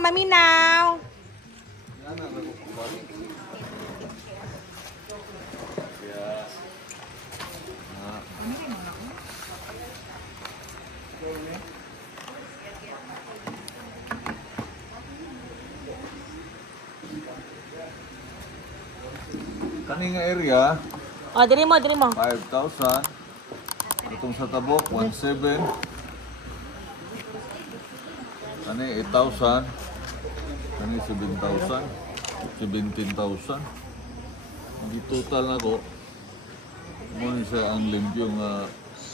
maminaw. Kaning area, O, diri mo. 5,000. Itong sa Tabok, 1,700. Kani 8,000. Kani 7,000. 17,000. Hindi total na ko. Muna siya ang limpyo nga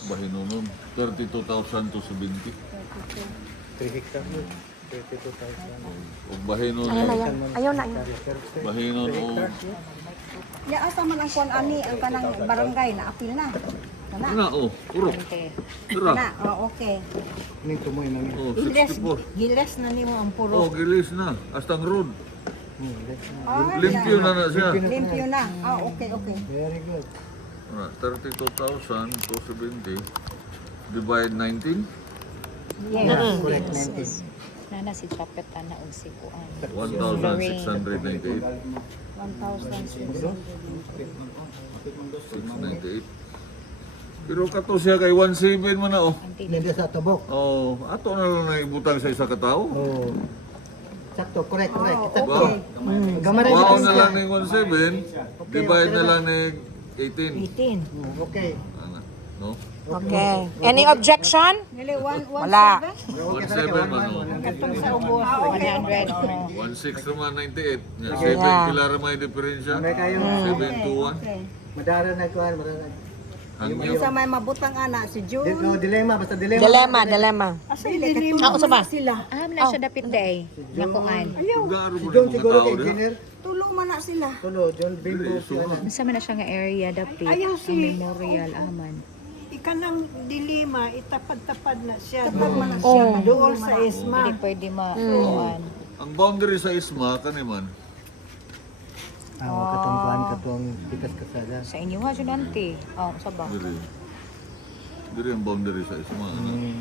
bahinunon. 32,000 to 70. 3 hectares. 32,000. O bahinon Ayaw na. bahinon o Ya asa man ang kuan ani ang kanang barangay na apil na. Kana. na o puro. Tara. Kana. Oh, okay. Ning tumoy nang. O Giles, 64. giles na nimo ang O puro. gilis na. Astang road. That's Ah, Limpyo na na siya. Limpyo na. Ah, okay. very good. 32,000 to 70. Divide 19. Yes. Correct, 19. Nana si Chapet na og si Kuan. 1,698. 1,600. 698. Pero kato siya kay 1,700 man na oh. Hindi sa tabok. Oh, ato na lang na ibutang sa isa ka tao. Oh. Sakto, correct. Kita Ba? Gamay Wow na lang ng 1,700. Divide na lang ng 18. 18. Okay. Ano? No? Okay. Any objection? Nili 1 Wala. 1,700 man oh. katong sa ubos. Ah, okay. 100. 1,600 naman 98. 7 kila ra may diferensya. May kayo. 7 to 1. Okay. Madara na kuan, madara. Hangyo. Sa may mabutang ana si June. No, dilema, basta dilema. Dilemma. Asa ile katulong Ako sa ba? sila. Na siya dapit day. Na Kuan. Garo Si mo John mga siguro tao kay diha. engineer. Tulong man na sila. Tulo, John Bimbo. Unsa man na siya nga area dapit Ayaw ang si- memorial aman. Ikanang dilima, itapad-tapad na siya Tapad man na siya. doon sa isma. Hindi pwede ma-kuan. Ang boundary sa isma kaniman. Katong kuan, katong bikas kasada. Sa inyo ha jud ante. Oh, sa ba? Diri. Diri ang boundary sa isma. Ano?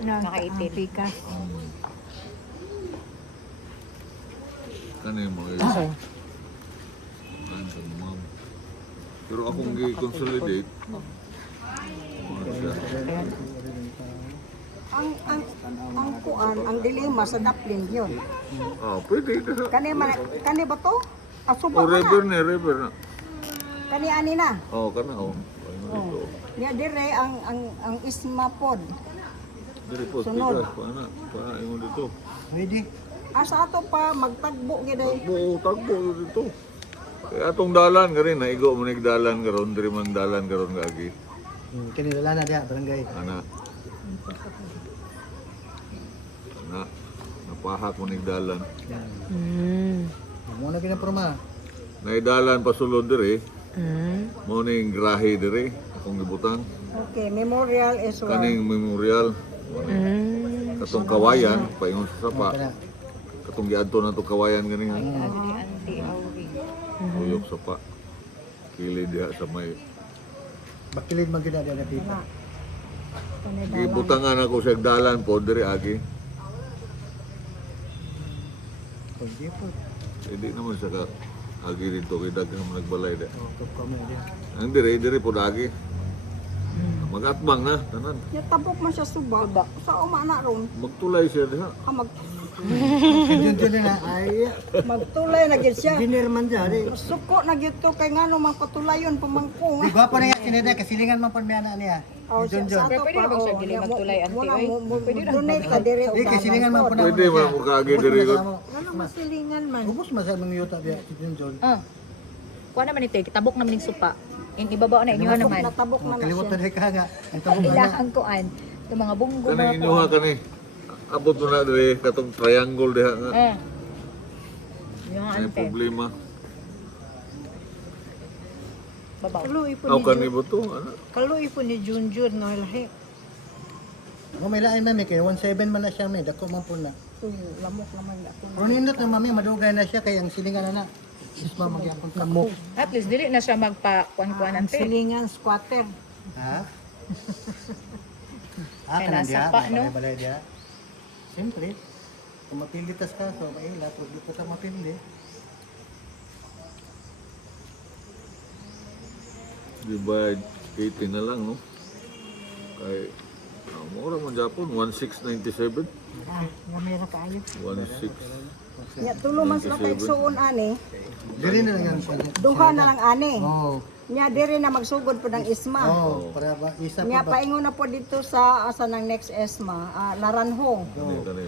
Nakaitin. Pikas. Kani mo is. Ano sa ma'am. Pero akong gi-consolidate. Ano siya? Ang kuan, ang dilema sa Daplin yun. Ah, pwede ka. Kani ba to? Asuba Oh, ba river na? river na. Kani ani na. Oh, kana oh. Ano dito? Niya dire ang isma pod. Diri po, Sunod. pikas. Paana? Paano dito? Pwede. Asa ato pa magtagbo giday. Tagbo dito. Kaya atong dalan ka rin, naigo mo dalan karon, diri man dalan karon gagi. Kanila na diha, barangay. Ana. Ana. Napahak mo dalan. Mo na ginaporma. Naidalan pa sulod diri. Mo ning grahe diri akong gibutang. Okay, memorial is one. Kaning memorial. Katong kawayan paingon sa sapa. Katong giadto na to kawayan gani ha. Ante Auri. Uyok sapa. Kili diha sa may Bakilid man gina diha dito. gibutangan ako sa dalan po diri agi. Pwede po. Hindi naman sa ka agi dito kay daghan naman nagbalay da. Kamo diha. Ang diri po agi. Magatbang na tanan. Niya tabok man siya suba. Sa uma na ron. Magtulay siya diha. Diyan na ay Magtulay na gid siya. engineer man diha. Suko na gid to kay ngano man patulayon pamangko Di nga. gwapo na nga sinida kasilingan man pud mi ana niya. Oh, John John. sa ato Pwede pa, ba siya oh, dili niya, magtulay, ante, muna oy? mo donate ka dire Di kasilingan man pud na. Pwede man mo kaagi diri ko. Ano masilingan man? Ubos man sa mga yuta diha si John John. Kuan naman ito, kitabok naman ning supa. In ibabaw na inyo naman. Natabok na na Kalimutan siya. di ka nga. Ang Ang tawag na. ilahang kuan. Yung mga bunggo Kani mga inyuha kani. Abot mo na diri katong triangle diha nga. Yung May ante. problema. Babaw. Kaluoy po Aw ni kani ba to? Ano? Kaluoy po ni Junjun no lahi. Mo may lain man kay 17 man na siya may dako man pud na. Uy, lamok naman ako. Pero nindot na mami madugay na siya kay ang silingan na na. Isma magyapon kamo. At least dili na siya magpa kuan-kuan ante. Silingan squatter. Ha? Kaya Kanan nasa diha, pa, no? balay diha. Siyempre. Kung mapilitas ka, so may ila, pag dito sa mapili. Divide 80 na lang, no? Kay, mura man Japon, 1697. Ah, gamera kaayo. 16. Nya tulo man sila kay suon ani. Dili na lang yan siya. Duha na lang ani. Oo. Nya diri na magsugod po ng isma. Oo, para ba, isa Nya pa ba? paingon na po dito sa asa ng next esma, Laranho.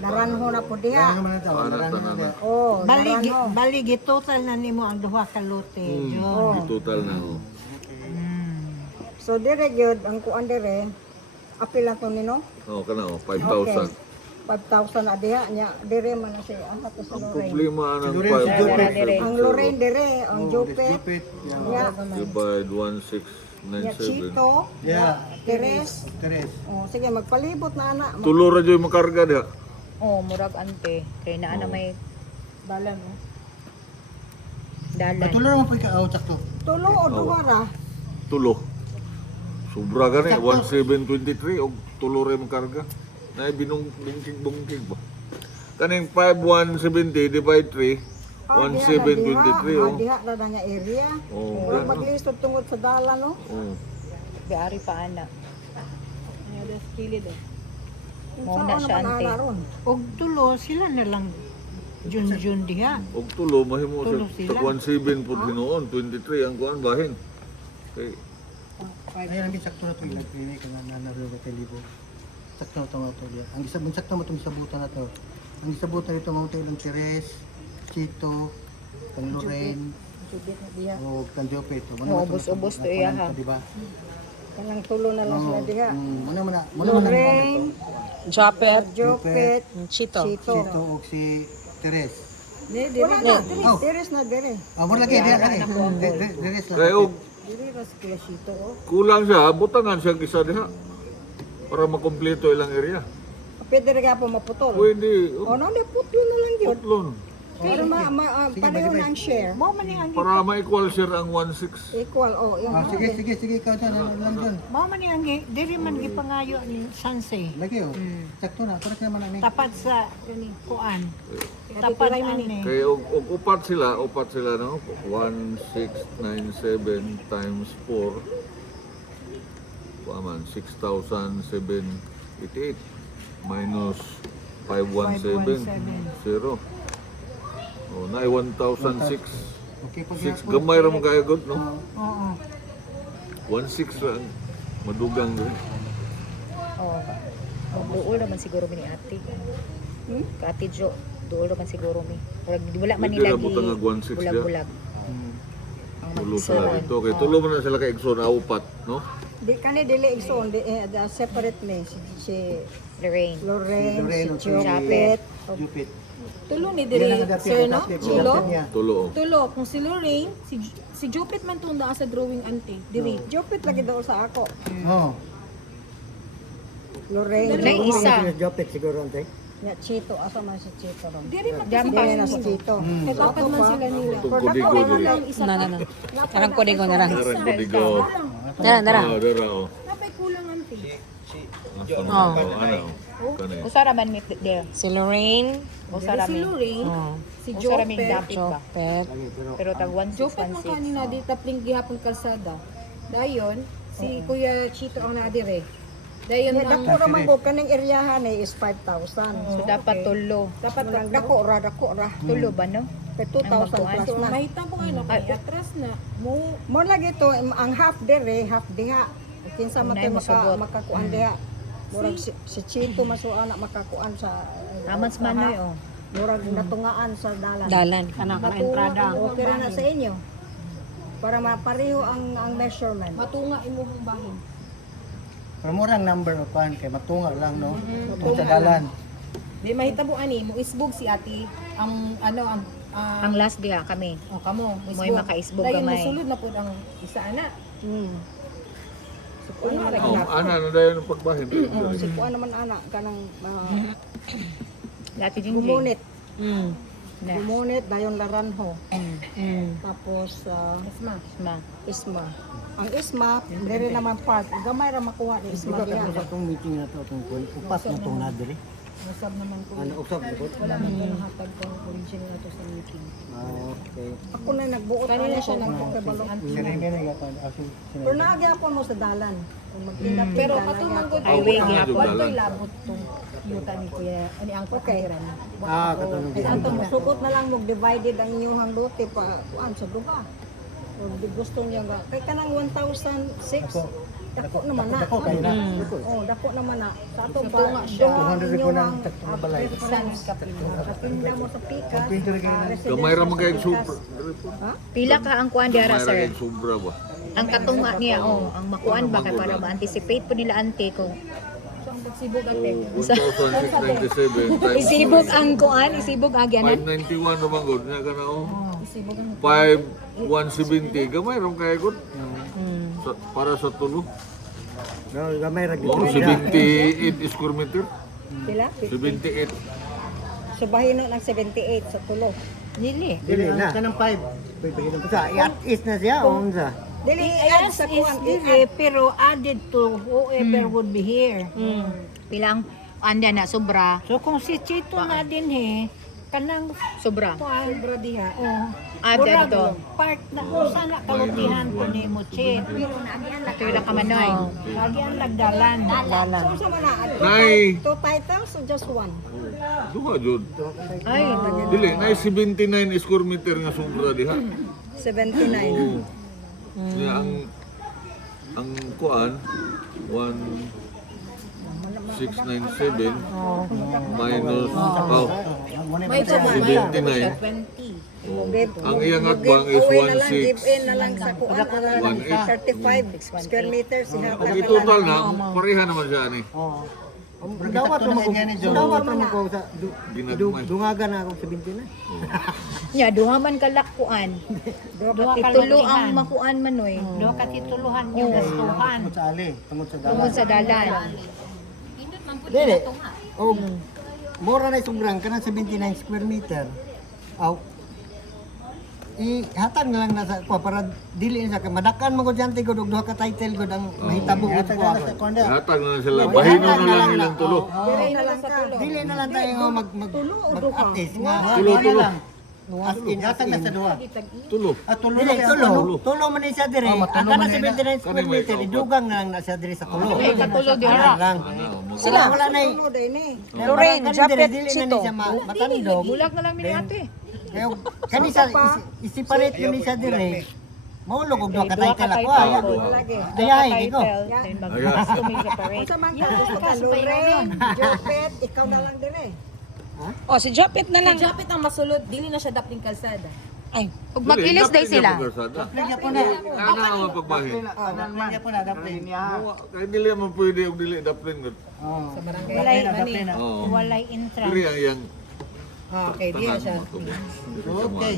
Laranho na po Ano diha. naman ito? Marami na yan. Oh, Laranho. Baligi total na nimo ang duha ka lote. John. Total na, oh. So dire gyud ang kuan dire. Apil lang to nino. Oh, kana, oh, 5,000. 5,000 na diha nya dire man na siya ang hato sa Ang Lorraine. problema ng Ang Lorraine dire, ang Jupet, Stupid. nya divide nya 1697. Chito, Yeah. Teres. Teres. Oh, sige magpalibot na ana. Tulo ra dyan makarga diha. Oh, murag ante. Kay naa na may Dalan oh. dalan. Patuloy naman po ikaw, sakto. Tulo o duha ra. Tulo. Sobra gani, 1723 og tulo ra makarga. Na bingkig ba? Kaning 5170 divide 3, 1723 oh. Diha ra na nga area. Oh, Wala ganun. maglistod tungod sa dalan no. Oh. Biari pa ana. Mo na siya, ante. Og tulo sila na lang Junjun diha. Og tulo mahimo Tulo sa sila. 17 pud hinuon, 23 ang kuan bahin. Okay. Ay, ang sakto na ito ilang clinic nga nanarilo kay libo. Sakto na ito mga ito. Ang isabun, sakto na itong isabutan na ito. Ang isabutan nito mga ito ilang Teres, Chito, Kang Lorraine, o Kang Jopet. Ubos-ubos to iya, ha? Diba? Kanang tulo na lang sila diha. Muna muna. Lorraine, Jopet. Jopet, Chito. Chito. Chito o si Teres. Wala na, Teres na dire. Ah, muna lagi, diya ka eh. Teres lang. Kaya og Dire ra sila Chito oh. kulang siya, butangan siya isa diha. Para makompleto ilang area. Pwede ra po maputol. Pwede. O no, putlo na lang yun. Putlon. Para pareho na ang share. Mo man ni ang Para ma-equal share ang 1/6. Equal, oh. Yung Ah, sige, ikaw dyan, ano lang dyan. mo man ni ang diri man gipangayo ni Sanse. Lagi oh. Sakto na, para kaya man ang Tapat sa kuan. Tapat ani. Kaya og upat sila no. 1697 times 4. Paman 6,788 minus 517 0. Oh, na 1,006. Okay, pag 6 gamay ra mo kaya good no. Oo. 1/6 ra ang madugang rin. Oh. Duol naman siguro mi ni ate. Ka ate Jo, duol naman siguro mi. Wala man Pwede nila na butang ang 1/6 dia. bulag-bulag. Tulo sila dito. Okay, tulo man na sila kay Exxon upat, no? di kani dili igsoon, separately si Lorraine. Lorraine, si Jopet. Jopet. Jupit. Tulo ni diri, sir, no? Chilo? Tulo. Tulo. Kung si Lorraine, si Jopet man itong naa sa drawing ante. Diri. Jopet lagi daw sa ako. Oo. Lorraine, May isa. Jopit siguro ante. Ya Chito, asa man si Chito ron. Diri man Dili na si Chito. Kay dapat man sila nila. Itong kudigo diri. Isa Karang ko din ko na lang. Karang kudigo. Dara. Ah, dara oh. napay kulang ante. Oh, ano? Kanay. Usara man mi there. Si Lorraine. Usara Si mi. Lorraine, Oh. si Usara mi Jopet. dapit ba. Jopet. Pero tag 1616. Jopet man kanina di tapling gihapon kalsada. Dayon si Kuya Chito ang naa dire. Dayon Ya ang dako ra man ko kaning eryahan ni is 5,000. So dapat tulo. Dapat lang dako ra. Tulo ba no? Kay 2,000 plus so na. mahita mo ano kay atras na mo Mo lagi to ang half dire, half diha. Kinsa man Unay tayo masugot. makakuan diha. Murag si Chito maso anak makakuan sa Amans man noy oh. murag natungaan sa dalan. Dalan. Kana ka entrada. Okay ra na sa inyo. Para mapareho ang measurement. matunga imuhang bahin. Pero murang number of pan kay matunga lang no. Kung sa dalan. Di mahitabo ani mo isbog si ate ang ano Ang last diha kami. oh, kamo Mo'y makaisbog Dayon gamay. mosulod na pud ang isa ana. So, kuan naman Oh, ana na dayon ang pagbahin. si kuan naman anak kanang Lati Jingjing. gumunit. Next. Gumunit dayon laranho. Mm. Tapos Isma. Ma. isma. Ang isma, diri naman part. Gamay ra makuha ni isma diha. Sa itong meeting na to, itong upas na itong nadiri. Masab naman ko. Ano, usap na po? Wala man ko nahatag ko original na to sa meeting. Okay. Ako na nagbuot Kanina ako siya kung nagpapabalo. Sinigay na yata. Pero naagapon mo sa dalan. Kung magtinda-tinda Pero na katumang gyapon. ko Highway Ang gihapon. dalan. Wato'y labot tong yuta ni Kuya, ani ang pakiran. Katulong Kaya ato musukot na lang mag-divided ang inyong lote pa kuan sa duha. O di gusto niya nga kay kanang 1,006. Dako naman na. Dako kayo na. Oh, dako naman na. Sa ato Sa ba? tunga siya. 200 ko ng balay. Sans kapilo. Katinda mo sa pikas. Gamay ra man kayong super. Pila ka ang kuan diara Gamay ra sir? kayong sobra ba? Ang katunga niya ang makuan ba kay para ma-anticipate po nila ante kung So ang pagsibog ate. 1,697 times isibog ang kuan, isibog agyanan. 591 naman gud nya kana oh. Isibog ang 5,170 gamay ram kay gud. Para sa tulo. Gamay ra Oh, 78 square meter. Pila? 78. Sa bahino ng 78 sa tulo. Dili. Dili na. Kanang 5. Sa at is na siya unsa. Dili ayan Yes, sa is kuan. dili, pero added to whoever would be here. Pilang anda na sobra, So kung si Chito na din kanang sobra. kuan, Sobra diha. oh, Add murag to. part na kung sana kalutihan ko ni mo, Chit. Ato lang kamanoy. Lagi ang nagdalan. So sa mana Nay. two titles o just one? Duha jud. Ay, Dili na 79 square meter nga sobra diha. 79. Oo. Kaya ang kuan 1,697 minus may pamana. 79. 20. Ang iyang agbang is Uwi na lang, give 1,600. in na lang sa kuan. 35 square meters siya. Ang itotal na, pareha naman siya ni. Dawat mo ko. Dawat mo ko sa Ginagmay. dungagan na ako sa 20 na. nya duha man kalakuan. Duha ka Itulo lutihan. ang makuan manoy. Duha ka tituluhan yung gastuhan. Tungod sa ali, tungod sa Tungod sa dalan. Dili. Oh. Mura na sobrang kanang 79 square meter. Aw. Ihatag na lang na sa ko para dili na sa madakan mo ko diyan tigod og duha ka title gud ang mahitabo gud ko. Hatag na sila. Bahino na lang ilang tulo. Dili na lang ka. Dili na lang tayo nga mag-atis nga. Tulo. As in, hatag na sa duha. Tulo. Dili, tulo man ni siya dire. Ang kana 79 square meter, idugang na lang na siya dire sa tulo. Eh katulo dira. Lang. Sila Wala na tulo din eh. Lorraine, Japet, dili na ni siya matandog. Bulag na lang ni ate. Kaya kani sa i-separate yun ni siya dire. Maulog og duha ka Duha ka title ako. title. Lagi. Dayahay di ko. Then mag-gusto may separate. Sa man ka gusto ka Lorraine, Jopet, ikaw na lang din eh. Oh, si Japet na lang. Ang Japit ang masulod, dili na siya dapling kalsada. Ay, Pag mag-ilis day sila. Linya po na. Ana ang pagbahin. Linya po na daplin. Kaya dili man pwede og dili daplin gud. Sa barangay. Walay, Oo. walay entrance. Dili ang yang Okay, di na siya. Okay.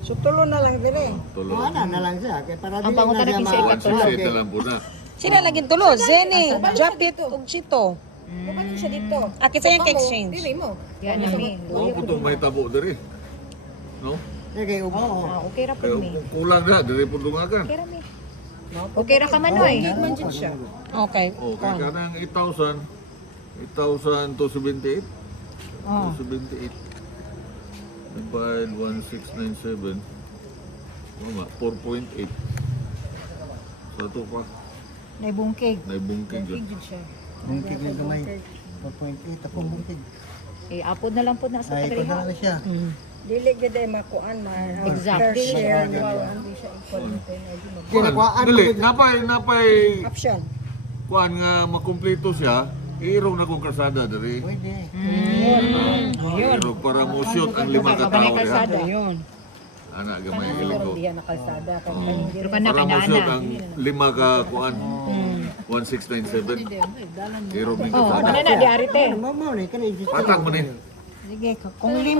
So tulo na lang din eh. Tulo. Wala na lang siya. Kaya para Ang dili pangunta na siya na kinsa ikatulo. Sisay na lang po na. sila laging tulo. Zeni, Japet, ug Chito. Bakit ko siya dito? Akit sa yung exchange. Dili mo. Yan nami. Oo, putong may tabo diri. No? Okay, oo. Okay ra Kaya pud mi. kulang na diri pud dungagan. Okay ra mi. Okay ra ka manoy. Man dyan siya. Okay. Okay, kanang 8,000 278. Oh. 278. Divide 1,697. Ano 4.8. Sa ito pa, Naibungkig. naibungkig yun. Dyan siya. Bungkig na gamay. 4.8 ako bungkig. Eh apod na lang pud na sa Ay, ko kadriha. na siya. Dili gid ay makuan na Exact. fair share Hindi siya equal nito yung ID mo. Kinakuhaan Dili, mo. napay option. kuan nga makumpleto siya, irong na kong kalsada diri. Pwede. Irong para mo shoot ang lima ka tao diha. Kalsada. Ana gamay Meron iligo. diyan na kalsada. Pero pa na Para mo shoot kanana. ang lima ka kuan. 1,697. Irong ni Oh, kalsada. ano na di arite. Mamaw ni kanay Patag mo ni. Sige, kung 5,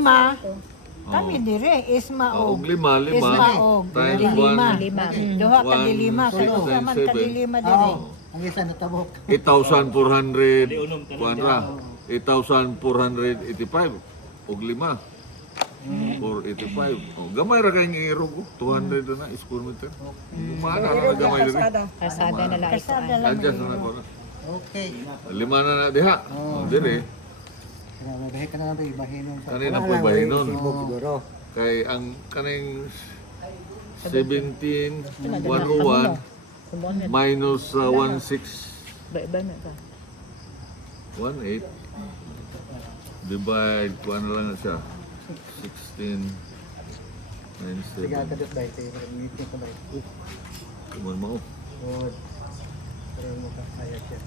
kami dire, isma Og og. lima, Isma og. times Lima. 1. Lima. Duha ka di 5, kaya naman ka di 5 dire. Ang isa natabok. 8,400 kuan ra. 8,485 og lima. 485. Oh, gamay ra kay irog 200 na square meter. Mana na gamay diri. Kasada. Kalsada na lang Kasada ikuan. lang. Adjust na ko na. Okay. Lima na diha. Oh, dire. Kaya mabahe ka na lang ba, ibahin nun sa... Kanina po bahinon. siguro. Kay ang kaning 17, 101 Kumbon minus 16, ba na ka. 18 divide ko ano lang na siya 16 Sige, 97 kadot ba ito? Meeting ko ba ito? kuman mo Good. Pero mo ka kaya siya.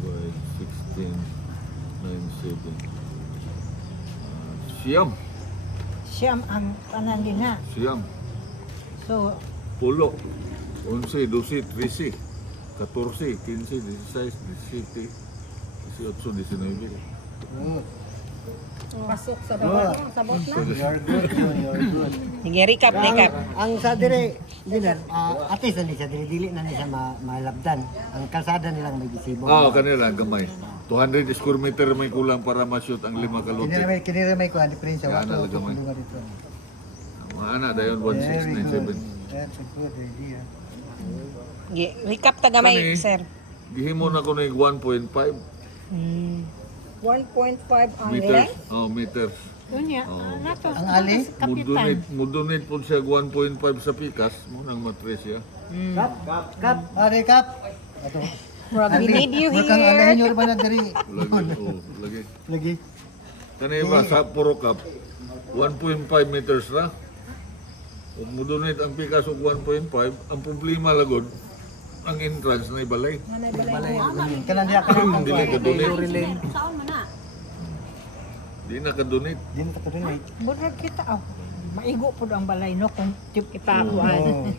divide 16 97 siyam Siyam ang kanan din ha. siyam So, pulo 11 12 13 14 15 16 17 18 19 Good. Pasok sa baba. Sabot na. You're good, you're good. Sige, recap. Ang sa dire, dinner, at least hindi sa dire, dili na niya malabdan. Ang kalsada nilang may gisibo. kanila gamay 200 square meter may kulang para ma-shoot ang 5 kalote Kinira may kuha, diferensya. Kaya Wato, nalaga may. tulungan dito. mga anak dayon Very good. 1697 That's a good idea. Recap ta gamay, Kani? sir. gihimo na ko na 1.5 1.5 ang meters. length. Meters. unya, Oo. nato. Ang ali? Kapitan. Mudunit po siya 1.5 sa pikas. Munang matres siya. Kap. Are kap. Ato. We need you Kang here. alahin nyo ba na diri? Lagi. Lagi. Kani ba sa puro cup 1.5 meters na. Ug mudunit ang pikas og 1.5, ang problema lagod ang entrance na ibalay. Kanan diya kanan. Dili ka donate. Di na ka donate. Din ta ka din. Bunag kita, maigo po ang balay, no? Kung Ipakuan.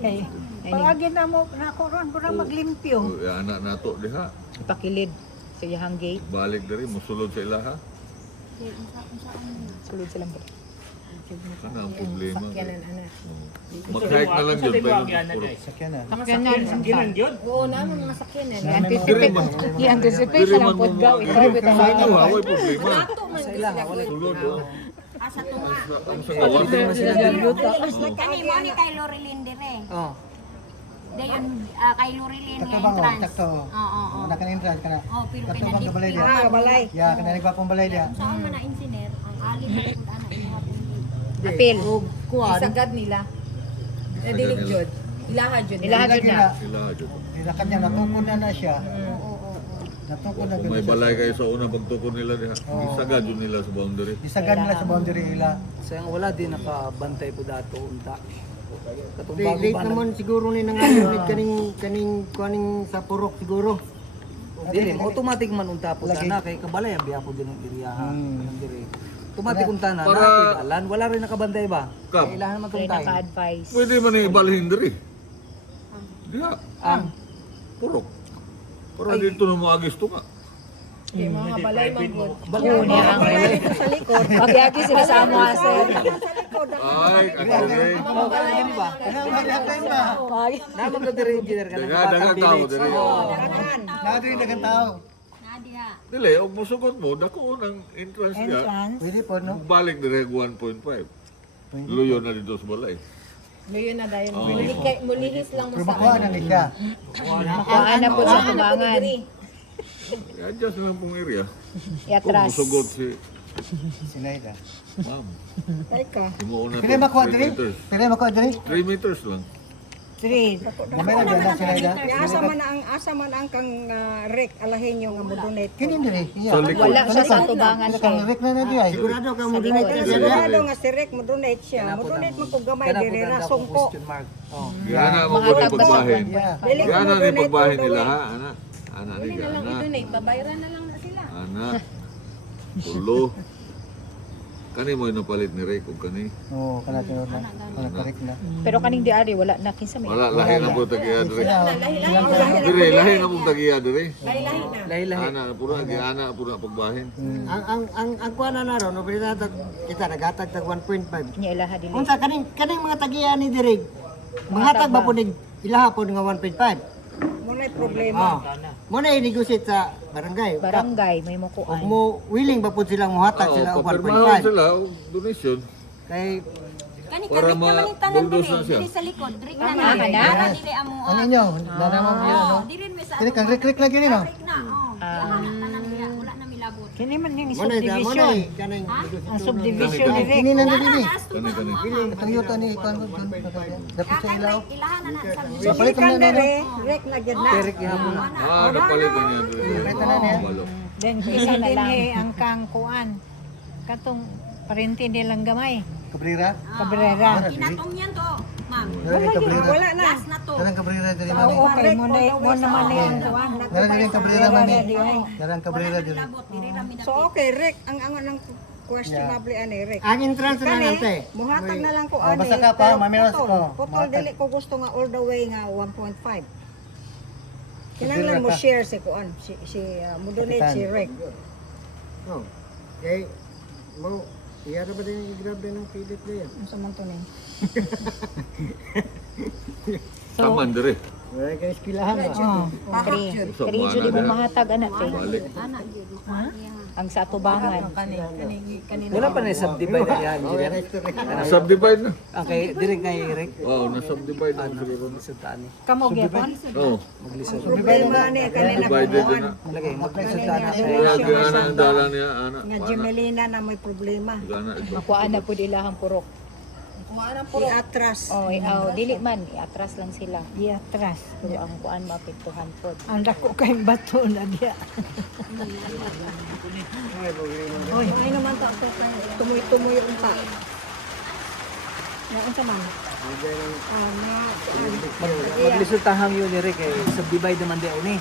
kay, pag na mo, nako ron, burang maglimpyo. Anak nato diha. Ipakilid sa iyahang gate. Balik diri mosulod sa ilaha. Sulod silang ba? Kana ang problema. Kanan ana. Mag-hike na lang yun. Puro. Sakyan na. Oo, naman mga sakyan eh. I-anticipate. I-anticipate sa lang pod gaw. Ikaw Sa bitang inyo ha, way problema. Ato man sila. Sulod oh. Asa tunga. Ang sa gawas. Kani mo ni kay Lorilyn dire. Oh. Dayon kay Lorilyn nga Takto bang entrance. takto. Oo. Wala ka na entrance ka na. Oh, pero Takto kay bang kabalay dia? Balay. Ya, kana nagpapang balay dia. Saan man na engineer ang alin na pud ana ihapon. apil. Kuan. Isagad nila. Dilig jud. Ilaha jud. Ilaha jud na. Ilaha dyan. Nila kanya natukod na siya. Natukod na Kung may balay kayo sa una pagtukod nila diha. Isagad yun nila sa boundary. Isagad nila sa boundary ila. Sayang wala din nakabantay po dato unta. Katong bago Late ba naman siguro ni nang unit kaning sa purok siguro. dili automatic man unta po Lagi. na kay kabalay ang biya po din ang area ha. Kanang diri. Automatic unta na Para- na alan wala rin nakabantay ba? Kap, Kailangan naman Kaya tong time. naka-advise. pwede man yung ibalhin diri. Diha, purok. Para dito na mo agis to ka. Kay mga balay man gud. Oo niya ang Sa likod. Magyagi sila sa amo sir. Ay, ako diri. Mga balay din ba? Kanang maghatay ba? Naman ka diri engineer ka Dagang tao diri. Nadiri dagang tao. Nadia. Dili, og musugot mo, dako ang entrance niya. Entrance. Pwede po no. Balik diri 1.5. Luyo na dito sa balay. Ngayon na dayon. Oo. Mulihis lang mo Pero sa makuha na ni siya. Makuhaan na po sa tubangan. I-adjust lang pong area. Kung Iatras. musugot si Sinayda. ma'am. Teka. Himuon na Pwede makuha 3 diri? meters. Pwede makuha diri? 3 meters lang. 3. Namay na diyan Sinayda. Asa man ang kang rek alahin yung nga mo donate. Kini diri. Sa likod. Wala siya sa tubangan Kang sir. rek na na diya. Sigurado ka mo likod. Pero sigurado nga si rek mo donate siya. Mo donate mo kung gamay Kana po diri ra ganda po sungko. question mark. Oh. Gana mo Mga ko rin tagos pagbahin. Yeah. Dili ko Gana mo ni donate pagbahin all the nila way. ha, ana. Ana ni na lang gana. i-donate, babayaran na lang na sila. Ana. Tulo. Kani mo inupalit ni Ray kung kani. Oo, kana tinod na. Kana correct na. Pero kaning diari wala na kinsa may. Wala, lahi na po tagiya dire. Lahi-lahi. Dire, lahi na po tagiya dire. Lahi-lahi na. Lahi-lahi. Ana, puro ana puro pagbahin. Ang kuha na naron, no, pwede na kita nagatag tag 1.5. Niya ilaha dili. Unsa kaning mga tagiya ni Dirig? Manghatag ba po nig ilaha po nga 1.5? Muna problema. Mo na i-negotiate sa barangay. Barangay may O mukuan. mo willing ba po silang muhatag Oo, sila og papirmahan 1.5? sila og donation. Kay Kani Para ka naman yung tanan ma-bulldoze na dili, siya. dili sa likod, rik na Tama na. ka na? Para dili amo. Ano inyo? Nanamaw niyo, no? Dili mi sa. Kini kang rik-rik lagi ni, no? Rik na, oh. Yahan tanan diha, wala na milabot. Kini man yung Muna, subdivision. kanang Ang subdivision Kani, dire. kini na Wala dili. na asto Kani, kani. Katong yuta ni kuan ko dun. Dapat sa ilaw. Ilahan na na sa. Sa palit Kan na na. dire, rek na gyud na. Derek gihapon na. Napalitan niya. Palitan na niya. Walo. Then isa din ang kang kuan. Katong parente nilang gamay. Kabrira. Cabrera. Kinatong yan to, ma'am. Dali kabrira. Wala na. Last na to. Darang kabrira diri man. Oo, kay mo naman na yung kuan. Darang diri kabrira man ni. Darang kabrira diri. Labot, dili rami na. So okay, rek ang ang questionable ani rek. Ang entrance na Kani, nante. muhatag na lang ko Oh, ani. basta ka pa, pero mamiwas putol. ko. Putol dili ko gusto nga all the way nga 1.5. Kinahanglan mo share si kuan, si mo donate si rek. Oh. Eh, mo iya ra ba din i-grab din ng pilit na yan? Unsa man to ni? Taman dire. Wala kay eskwelahan ba? Oh. Usap Kari mo jud mo na mahatag anak kay. Balik. Ana gyud makuha niya. Ang sa tubangan. Wala pa na subdivide na yan, engineer. Subdivide na. Ang kay direct nga Eric. Oo, na-subdivide na siguro na. Sa taan. Kamo gyapon. Oo, Maglisod. Problema ni kanina divided kuan. na. Lagay, maglisod taan na. Kaya gana ang dalan niya, ana. Nga Gemelina na may problema. Gana ito. Makuha na pud ilahang purok. Iatras. Oh, dili man, atras lang sila. Di atras. Pero ang kuan mapiktuhan pod. Ang dako kay bato na diya. Oy, ay naman ta ako kay tumoy-tumoy unta. Na unsa man? Na Maglisod tahang yun Eric eh. Subdivide naman di ni.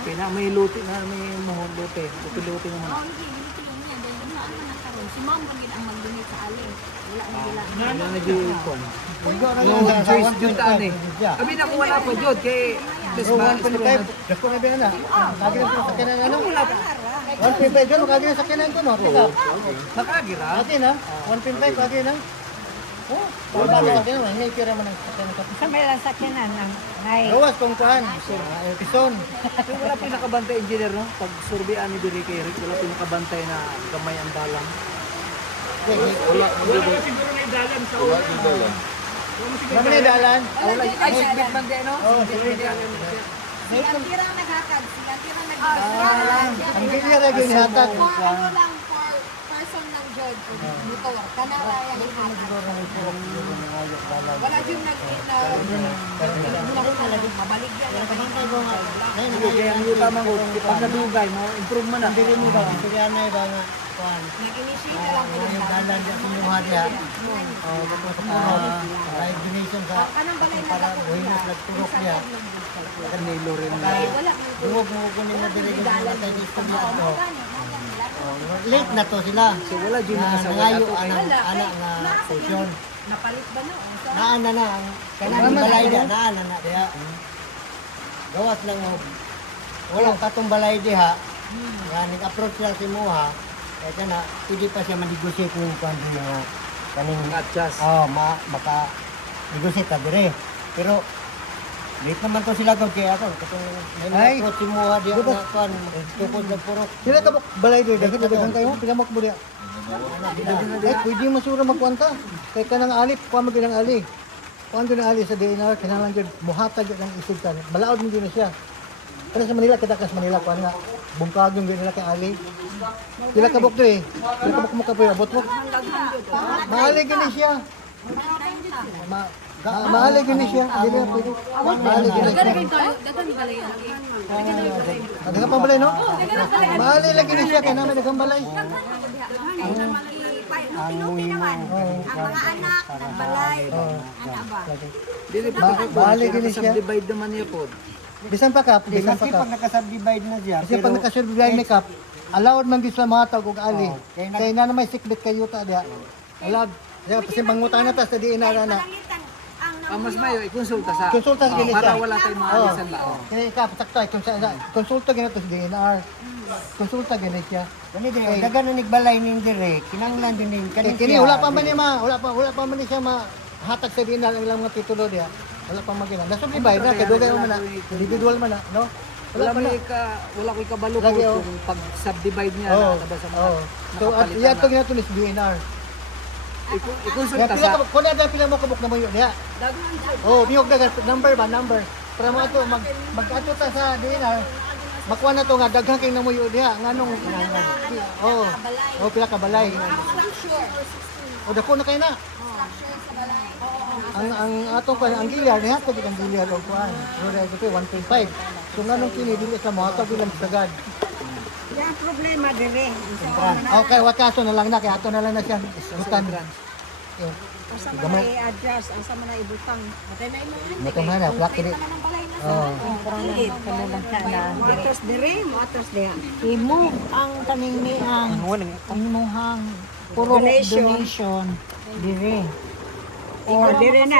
Kaya na may luti na may mohon luti. Luti naman. Oh, hindi tinong niya dahil saan man nagkaroon. Si ma'am man gid ang mag-donate sa alin. Wala na gila. Wala nag-iikon. na No choice jud taan eh. Abi na kung wala pa jud kay So, 1.5. Dako na ba na? Kagi na sa kanan ano? 1.5 dyan, kagi na sa kanan ko no. Teka. Nakagira. Kagi na. 1.5 kagi na. Oh, wala ba kagi na? Hindi kira man ang kanan ko. Sa may lang sakyanan ang nay. Gawas kung kuan. Pison. Kung wala pinakabantay engineer no, pag survey ani diri kay Eric, wala pinakabantay na gamay ang balang. Wala yung dalan. Naman ni dalan. Wala ay sigbit man di no. Oh, sige. Ang tirang naghatag, silang tirang naghatag. Ang gili ra gyud hatag. Ano lang for person ng judge, motor. Kanara yung ihatag. Wala yung mabalik yan. Kaya ang yuta man gud pag nadugay mo, improve man na. Dili mo ba? Sige na ba nga kuan. Nag-initiate na lang Yung dalan di sinuha diha. Oh, tapos ay donation sa Anong balay na para ako buhay na nagturok niya. Kanilo rin. wala. Duwag mo kunin na dili yung mga tayo dito niya to. Late na to sila. So wala jud na sa Nangayo anak nga session. Napalit ba na? Naana na ang kanang balay diha naana na diha. Gawas lang mo. Walang katong balay diha. Nga nag-approach lang si Moha. Kaya kana pwede pa siya ma-negotiate kung kuan din nga kaning adjust. maka negotiate ta dire. Pero late naman to sila kung kaya ako. Katong may approach si Moha diha nga kuan tukod ng purok. Sila ka balay diha dagan kayo pigamak mo diha. Eh, pwede masura magkwanta. Kay kanang alip, kuha mo kinang ali. Kuha mo kinang ali sa DNR, kinahanglan dyan, muhatag yun ang isig ka. Balaod mo din na siya. Pero sa Manila, kita ka sa Manila, kuha nga, bungkag yung nila kay ali. Sila kabok to eh. Sila kabok mo ka po, abot mo. Maali gini siya. Maali gini siya. Hindi na pwede. Maali gini siya. Ada ka pang balay, no? Maali lagi ni siya, kaya namin nagang balay. Tinupi naman. Ang mga anak, nagbalay. Ano ba? Dili pa Bali gini siya. subdivide naman niya pod. Bisan pa kap, bisan pa kap. naka-subdivide na siya. Kasi pag naka-survive may kap, allowed man gid sa matag og ali. Kaya na may sikbit kayo ta diha. Allowed. Kaya kasi mangutan na ta sa diin na na. Mas mayo ikonsulta sa Konsulta sa gini para siya. wala tayong mga Oo. alisan ba. Kaya kap sakto konsulta gina to sa DNR. Konsulta gini siya. Kani din, dagan na nigbalay ning dire, kinanglan din ning Kini wala pa man ni wala pa man ni siya hatag sa DNR ang ilang mga titulo diha. Wala pa magina. Na-survive na kay dugay man na. Individual man na, no? Wala pa na. wala ko kabalo ko Lagi, oh. kung pag subdivide niya Oo. na ba sa mga Oo. So at nakapalitan iyan to na. ginato ni DNR. ikonsulta Pila sa ka kun ada pila mo kabuk na mo yun diha. Oh, niyog dagan number ba number. Para mo ato mag-ato ta sa dinar. Makuha na to nga daghang kay namuyo diha nganong oh oh pila ka balay oh dako na kay na ang atong kan ang gilyar niya ko ang gilyar og kuan pero dai ko 1.5 so nganong kini dili sa mo ato bilang sagad Yan problema dire. okay wakaso na lang na kay ato na lang na siya isutan Asa man na i-adjust, asa man na ibutang. mo to na plak kini oh Matos dire, matos diha. Imo ang kaning ni ang imuhang puro donation dire. Ikaw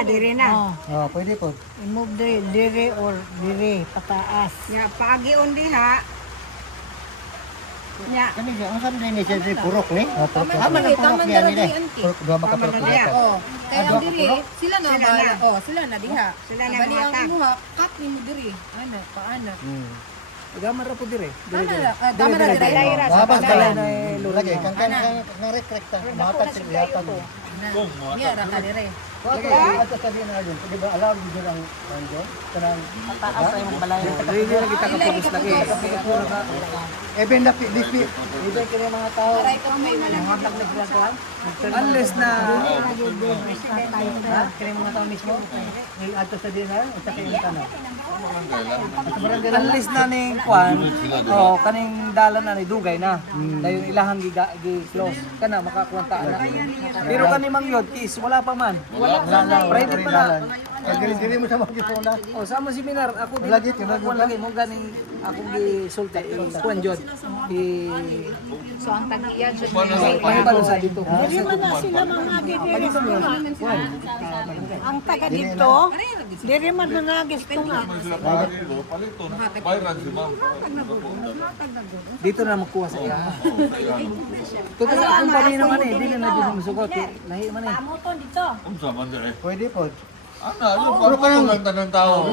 dire na. Oh, oh pwede po i-move dire or dire pataas. Ya paagion diha. Nya, kani ang sam din ni siya purok ni Tama na, tama na rin auntie. do makapurok diha. Oh, kaya ang diri, sila na bahala. Oh, sila na diha. Sila na Bali ang matag. imuha, cut ni mo diri. Ana, paana. gamar ra po dire. Tama na diri. Babas Kaya ka na lagi kan nga rekrek ta matag sa yata Kung mo Miya ra ka dire. okay ato sabihin na yun di ba alam di lang nandiyo kanang Pataas sa imong balay. Hindi na kita ka-focus lagi. even the this even kini mga tao Mga black na ginagawa. Unless na kini mga tao mismo ni ato sa dinar o sa kini kana unless na ning kwan, kaning dalan na ni dugay na. Dayon ilahang gi-close kana makakwanta na. Pero kani mangyod is wala pa man. Wala private pa na. diri mo sa mga gipona O sa mo seminar ako din Lagi, ako lagi mo ganing akong gisulti kuan jud. So ang tag-iya jud Pahibalo sa dito. Dire man na sila mga dire. Ang taga dito, dire man na nagis tunga. paliton, bayran si ma'am. Dito na makuha sa iya. Total akong pali naman dili na jud masugot. Lahi man eh. Amoton dito. Unsa man dire? pwede po Ana, yung pagkulang tanang tao.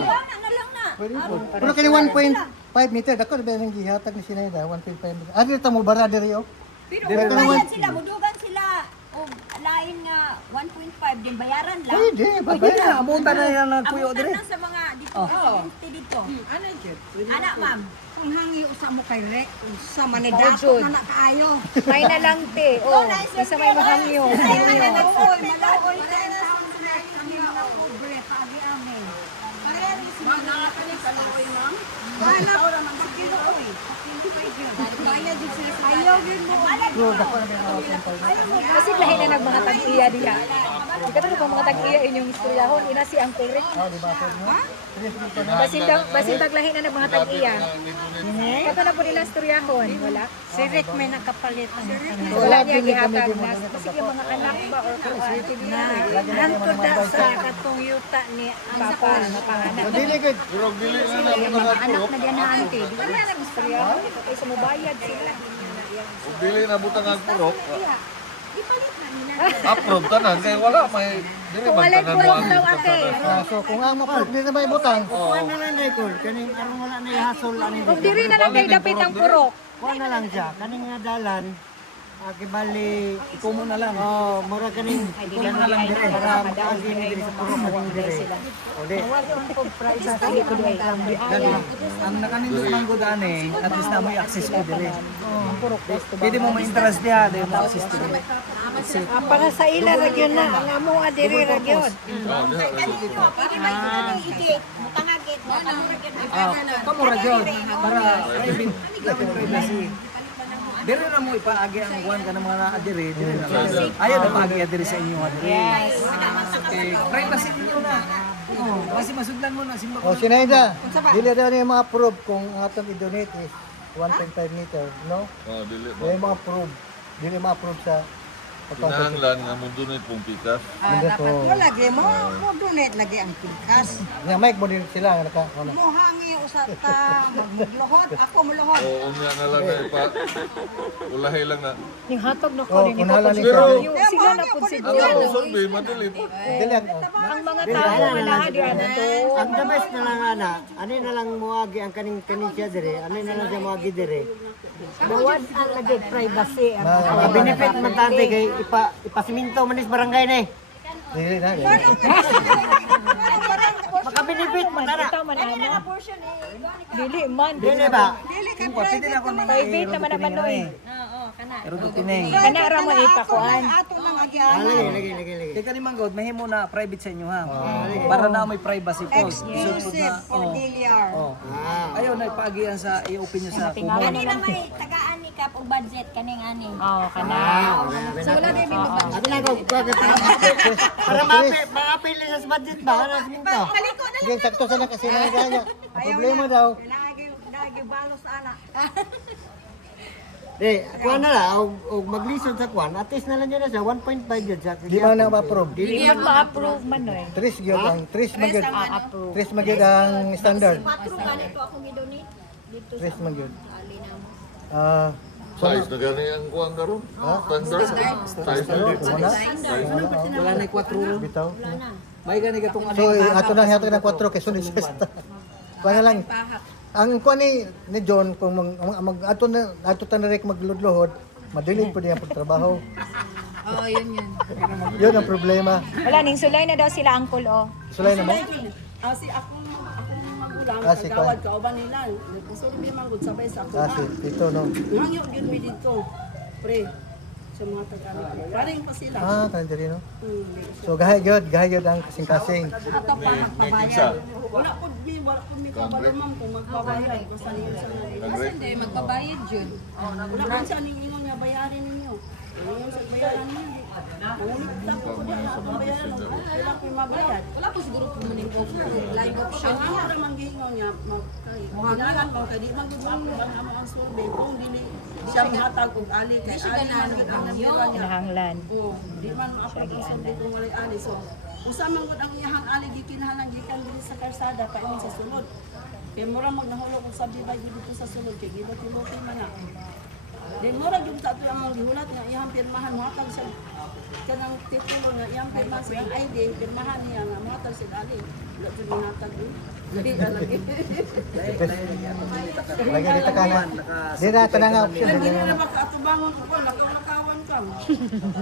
pwede po pero kini 1.5 meter dako ba nang gihatag ni Sinayda 1.5 meter adto ta mo bara diri oh Pero Dire ka bayad naman. sila, mudugan sila. O lain nga 1.5 din bayaran lang. pwede Pwede na amutan na yan ng puyo Amutan dire. lang sa mga dito. Dito. Ana jud. Ana ma'am, kung hangi usa mo kay rek, sa Oh, manidako Jud. na kaayo. May na lang te. Oh, isa may mahangyo. Malaoy, malaoy. Kasi lahi na nagmanga tag-iya diya. Di ka na mga tag-iya inyong istoryahon. Ina si Uncle Rick. Basin taglahi na nagmanga tag-iya. Kato na po nila istoryahon. Wala. Si Rick may nakapalit ng Wala niya gihatag na. Kasi yung mga anak ba or kuwan. Nantod na sa katong yuta ni Papa, mapanganak. dili gud Pero dili na na Yung mga mga anak nagpurok. na diyan na ante. Di ba na nag-istoryahon? Kaysa mubayad sila. Kung dili na butang ang purok, approve tanan kay wala may dili Kung man walay tanan mo purok ang daw ate. so kung ang mapurok di na may butang Kuha na lang na ikol. Kaning aron wala na ihasol ani. Kung diri na lang kay dapit ang purok. Kuha na lang siya. Kaning nga dalan. Kibali. Ikaw mo na lang. Oh, mura kaning. Kuha na lang dire para agi ni dire sa puro kaning dire. Ode. Ang nakanindot man gud ani, at least na may access ko dire. Pwede mo ma-interest diha, dahil mo access to dire. para sa ila region na ang amo adiri region. Kamura jud para privacy. Dire na mo ipaagi ang buwan ka ng mga adire, dire na lang. Ayaw na paagi adire sa inyo adire. Yes. Okay, privacy ninyo na. Oh, kasi masudlan mo na simba. o Sinayda dili daw ni mga proof kung atong i-donate is 1.5 meter no Oh, dili dili mga proof dili mga proof sa kinahanglan nga mo dunay pong pikas. Hindi po. Lagi mo donate lagi ang pilkas. Nga mic mo din sila nga naka ano. Mo hangi usa ta magluhod, ako muluhod. O unya na lang na ipa ulahi lang na. Ning hatag na ko Oh, din kunhala ni Pero sila na pud si ang ako survey madilit. Dili ang ang mga tao wala di ana to. Ang the best na lang ana. Ani na lang moagi ang kaning siya dire. Ani na lang siya moagi dire. Bawat ang lagi privacy ang Benefit man tante kay ipasiminto manis barangay ni. Dili na. Makabinibit man na. Ito man ano. Dili man. Dili ba? Pwede na ako ng Private naman naman no eh. Pero tutineng. Kana ra mo ipakuan. Lagi. Teka ni Manggod, mahimo na private sa inyo ha. Para na may privacy po. Exclusive for DLR. Ayaw na ipaagian sa i-open nyo sa kumo. Kanina may tagaan ni Kap og budget kaning ani. Oh, kana. So wala na yung budget. Ato na ko para maapil sa budget ba ano siminto. Sige, sakto sana kasi na kaya. Problema daw. Lagi balos anak. Kuan na la og maglisod sa kuan. At least na lang yun na sa 1.5 yun sa. Di man na ma-approve. Dili man ma-approve man no eh. 3 gyud ang 3 magyud. Approve. 3 magyud ang standard. 4 ganito ako gidonate dito 3 magyud. ali na mo. Size na gani ang kuwang karon? Standard? Size na rin. Wala na 4 Bitaw. May gani katong ano. So, ato na hatag ng 4 kay sunod sa sta. Kuha na lang. Ang kuha ni John kung ato ta na rek magludlohod, madili po diyan pagtrabaho. Oh, yun. Yun ang problema. Wala ning sulay na daw sila angkol oh. Sulay na mo? Si akong magulang, Si kagawad ka, uban nila. Gusto rin manggod sabay sa ako. Si dito no. Hangyo yun mi dito. Pre, sa mga taga-anik. Paring pa sila. Kan diri no. So gahay gyud ang kasing-kasing. Ato pa Kinsa? wala po mi kabalumam kung magbabayad ko sa ninyo sa mga. Hindi magbabayad jud. Wala po sa ninyo nga bayarin ninyo. Ngayon sa bayaran ninyo. Mangulit lang po diyan ang bayaran. Wala po mabayad. Wala po siguro po maning live option. Ang ako naman gihingaw niya, magkailangan mo, kaya di magugulong ang ang survey, kung dili siya mahatag og ali, kay ali man ang nabira niya. Nahanglan. Di man maapag ang survey kung walay ali. So, kung sa man gud ang iyahang ali, gikinahanglan gikan dili sa karsada, paingon sa sulod. Kaya mura magnahulog og subdivide dito sa sulod, kay gibati-loti man na. Then mura gyud sa ato ang gihulat nga iyang pirmahan mahatag sa kanang titulo nga iyang pirmahan sa iyang ID, pirmahan niya nga mahatag sa ali. Wala jud mahatag din. Dili lagi. Lagi dito ka na. Di na tanang nga option. Hindi na makatubangon ko po, lakaw-lakawan ka.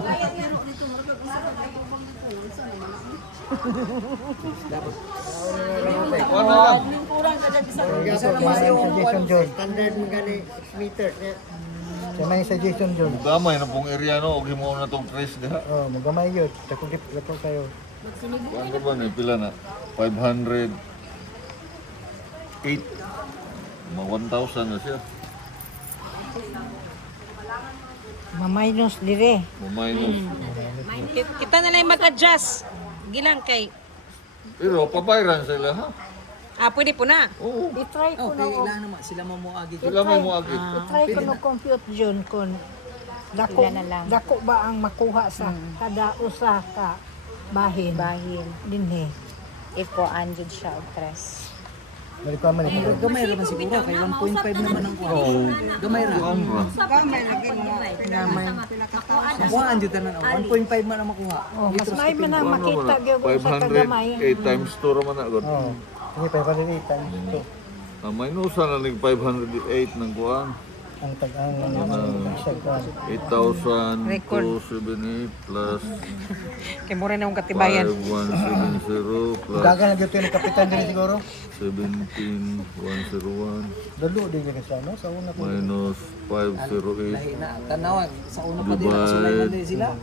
Kaya pero dito, maragag usap ay ubang dito. Saan naman ako? Lingkurang ka dyan sa Suggestion John. Standard mo gani 6 meters. Sa may suggestion John. Gamay na pong area no, og himo na tong Chris diha. Oh, magamay yun. Takugip kayo. Kuan ka ba ni pila na? 508. Mga 1,000 na siya. Mamaynos dire. Minus. Kita na lang mag-adjust. Gilang kay. Pero pabayran sila ha. Pwede po na. Oo. I-try ko Okay, na. ilan naman sila mamuagi. Sila may muagi. I-try ko na compute yun kung dako, Ilan na lang? dako ba ang makuha sa kada usa ka bahin. Bahin. Dinhi. If ko anjud siya og tres. Balik pa man ito. Gamay ra man siguro kay 1.5 naman ang kuha. Gamay ra. Kuhaan jud tanan 1.5 man ang makuha. Oh, mas may man ang makita gyud sa kagamay. 508 times 2 raman na gud. Oh. Ini 508 times 2. Minusa na ning 508 ng kuan. Ang tag-ang siya kuan. 8,278 plus Kay mura na yung katibayan. 5170 plus Dagan na dito yung kapitan din siguro. 17,101 Dalo din yung sa ano sa una ko. minus 508 Lahi na tanawag sa una pa din sulay na din sila.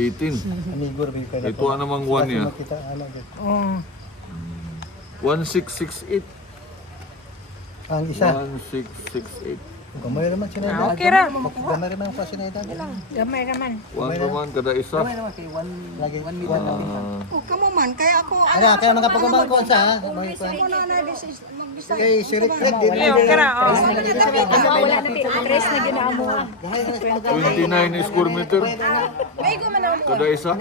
18. Anigor bi ka na. Ito namang 1 niya. Kita ano gid. Oh, 1668. Ang isa. 1668. Gamay naman siya. Okay ra. Gamay naman pa siya na gamay naman. 1 naman kada isa. Gamay naman kay 1 Lagi. 1 meter na pinta. Oh, kamo man kaya ako Ano kaya mga pagkumang ko sa ha. Gamay pa. Kay Sirik Red din. Okay ra. Wala na ti tres na ginaamo. 29 square meter. Kada isa.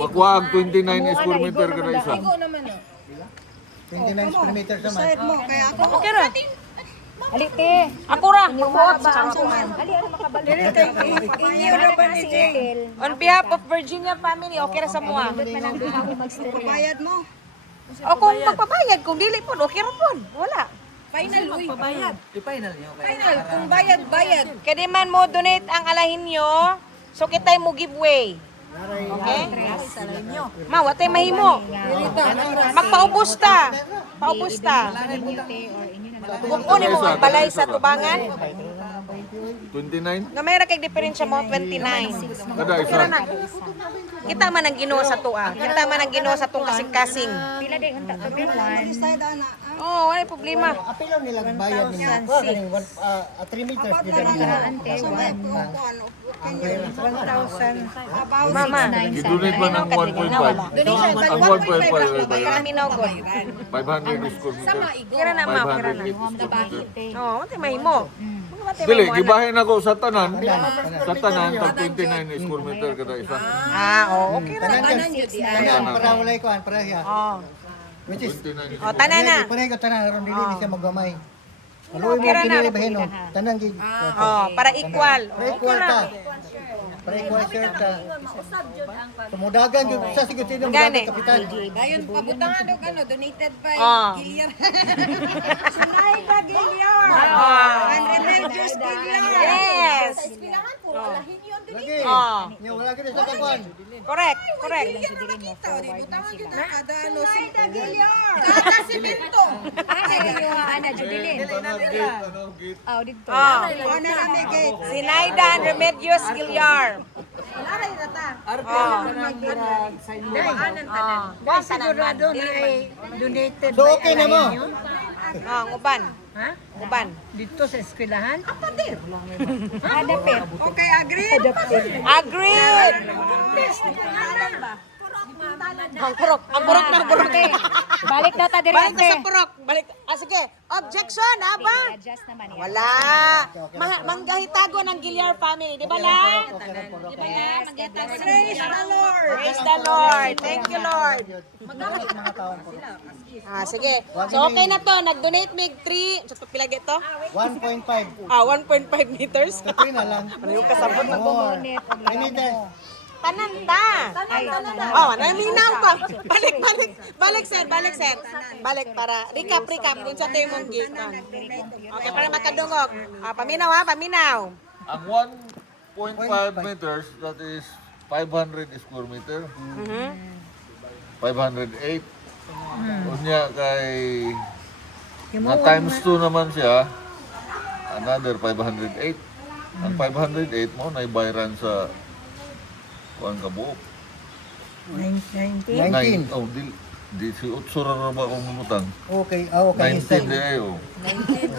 Bakwa ang 29 square meter kada isa. 29 square meter sa man. Okay ra. Ali te. Ako ra. Makuha ba ang kuan? Ali ano makabalo. Inyo ra ba ni Jill? On behalf of Virginia family, okay ra sa mua. bayad mo. O kung magpabayad, kung dili po, okay ra po. Wala. Final uy. I-final niyo kay. Final kung bayad. Kaya di man mo donate ang alahin nyo, So kitay mo giveaway. Okay? Ma, watay mahimo. Magpaubos ta. Paubos ta. Kunin mo ang balay sa tubangan. 29? Nga mayra kay diferensya mo 29. Kada isa. Kita man ang Ginoo sa tuwa. Kita man ang Ginoo sa tong kasing-kasing. Pila day unta to be one. Oh, wala problema. Apilo nila bayad niya. Oh, galing 3 meters dito nila. Ante one. Mama. I-donate ba ng 1.5? Ang 1.5 ay Kami na god. 500 square meter. Kira na ma, kira na. 500 square meter. Oh, watay mahimo. Dili, gibahin ako sa tanan. Sa tanan, tag 29 square meter kada isa. Ah, oh, okay ra. Tanan, para walay kuan, para siya. Oh. Which is, 29 Oh, tanan na. Panay ko tanan, aron dili siya maggamay. Aluoy mo kinili bahin no. Tanan gig. Oh, para equal. Para equal ta. Para equal share ta. Tumudagan gyud sa sigud sino Gani. kapitan. Dayon pabutangan og ano donated by Oh. Giliar. Sinayda Gilyar. Oh. And Remedios Gilyar. Yes. Eskwelahan puro lahin yon din. Lagi. Oh. Nya wala gyud sa kakuan. Correct, correct. Kita o di butangan gyud ang kada ano si Sinayda Gilyar. kada semento. Ay, ana Jubilin. Oh, dito. Oh. Ano kami gate? Sinaida and Remedios Gilyar. Aray na ta. Oh. Oh. Sigurado na ay donated So okay na mo. Oh, nguban. Ha? Nguban. Dito sa eskwelahan? Adapit. Okay, agree? Agreed. Ang purok na purok. Balik daw ta dire Balik na ante. sa purok. Balik. Ah, sige. Objection, aba? Adjust naman yan. Wala. Manggahitago ng Gilyar family. Di ba la? Praise the Lord. Praise the Lord. Thank you, Lord. Ah, sige. So, okay na to. Nag-donate mig 3. So, pilagi to? 1.5. Ah, 1.5 meters. Katoy na lang. Pareho kasabot na. Bonnet og Ay meters. Tanan ta. Oh, naminaw ko. Balik, sir. Balik para recap kung sa tayo mong gikan. Okay, para makadungog. Ah, paminaw ha, paminaw. Ang 1.5 meters, that is 500 square meter. 508. Unya kay na times 2 naman siya, another 508. Ang 508 mo na ibayran sa kuan ka buok. 19. 9. Oh, di si Utsura na ba akong mamutang? Okay, okay. 19 di ay oh.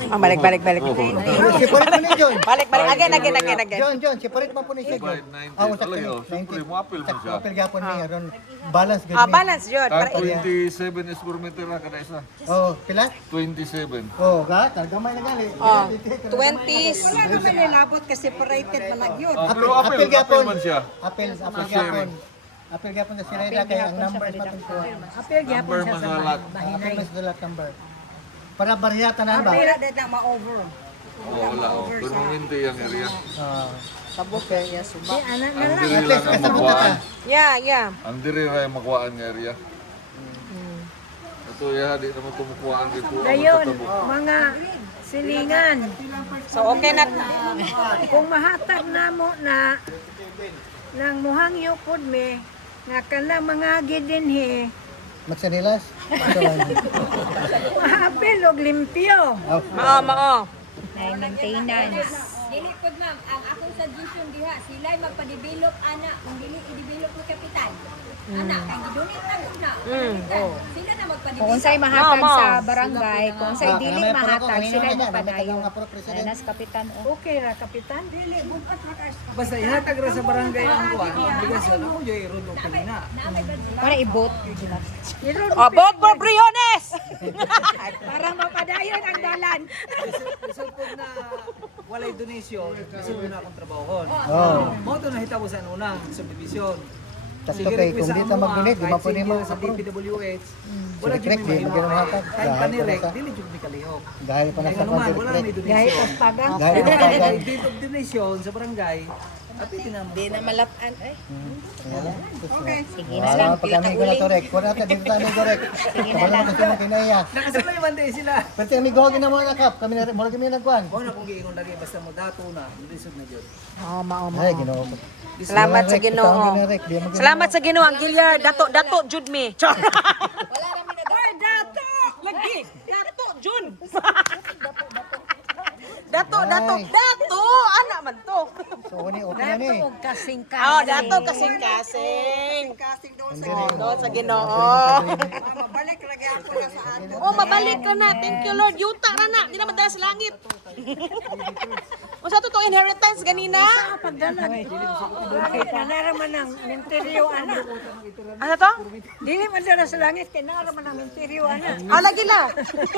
Ah, balik. Oh, Separate mo ni John. Balik. Again. John, separate mo po ni siya. Divide 90. Alay, oh. Siyempre, mo apil mo siya. Apil gapon ni aron balance gud. Ah, balance yun. Ah, Para 27 square meter na kada isa. Oh, pila? 27. Oh, ga, gamay na gali. oh, 20s. Wala naman nilabot kasi separated man nagyod. Ah, pero apil man siya. Apil sharing. gapon. Apil gapon sa Sinayda kay ang number patong ko. Apel gyapon Number siya man sa sa lahat. Apil mas dalat number. Para bariyata na ba? Pila na ma-over. Oh, wala oh. Permanente yung area. Ah. Di anak na Ang lang. diri lang ang makuhaan. Yeah. Ang diri ra yung makuhaan nga area. Ito ya, di naman tumukuhaan dito. Dayon, mga silingan. So, okay na. Kung mahatag na mo na nang muhangyo pod me nga kana mga gidinhi Magsanilas. mahapil og limpyo. Mao. maintenance. Dili pod ma'am, ang akong suggestion diha, sila magpa-develop ana, kung dili i-develop ni kapitan. Ana, kay gidonate na una. Sila na magpa-develop. Kung unsay mahatag Mao. sa barangay, kung unsay dili mahatag, sila yung padayon. President. Nas kapitan o. Okay ra kapitan. Dili bukas makas. Basta ihatag ra sa barangay ang kuan, ang obligasyon ako joy rudo kanina. Para i-vote. Oh, vote for Briones! Para mapadayon ang dalan. Bisod po na walay donation, bisod po na akong trabaho. Oh. Mo to nahitabo sa unang subdivision. Sakto kay kung di ta mag-donate, di man pwede mo sa DPWH. Wala Sige, jud di may bigyan mo hatag. kahit Gahal panirek, pa na sa- dili jud ni kalihok. Dahil pa na Kaya sa naman, wala may contract. donation. Pagang Dahil pa Kaya na date of donation sa barangay, Di na malatan eh. Okay. Sige na lang. Pag kami ko na to, Rek. Kung natin, dito tayo ko, Rek. Wala kasi mo kinaya. Nakasabay man din sila. Pero kami gawagin na mga nakap. Kami na, mula kami nagkuhan. Kung na kung giingon lagi basta mo dato na, lisod na jud. Oo, mao. Ay, ginoo ko. Salamat sa Ginoo. Salamat sa Ginoo ang Gilyar. Dato jud me. Char. Ay, dato! Lagi! Dato, Jun! Dato! Ana man to! So, okay na ni. Oh, dato kasing-kasing. Kasing doon sa Doon sa Ginoo. mabalik lagi ako na sa ato. Oh, mabalik ka na. Thank you, Lord. Yuta ra na. Di na madala sa langit. O sa to inheritance ganina? Pagdalag. Kanaraman ng menteryo, ana. Ano to? Dili man dala sa langit, kanaraman ng menteryo, ana. Ah, lagi la.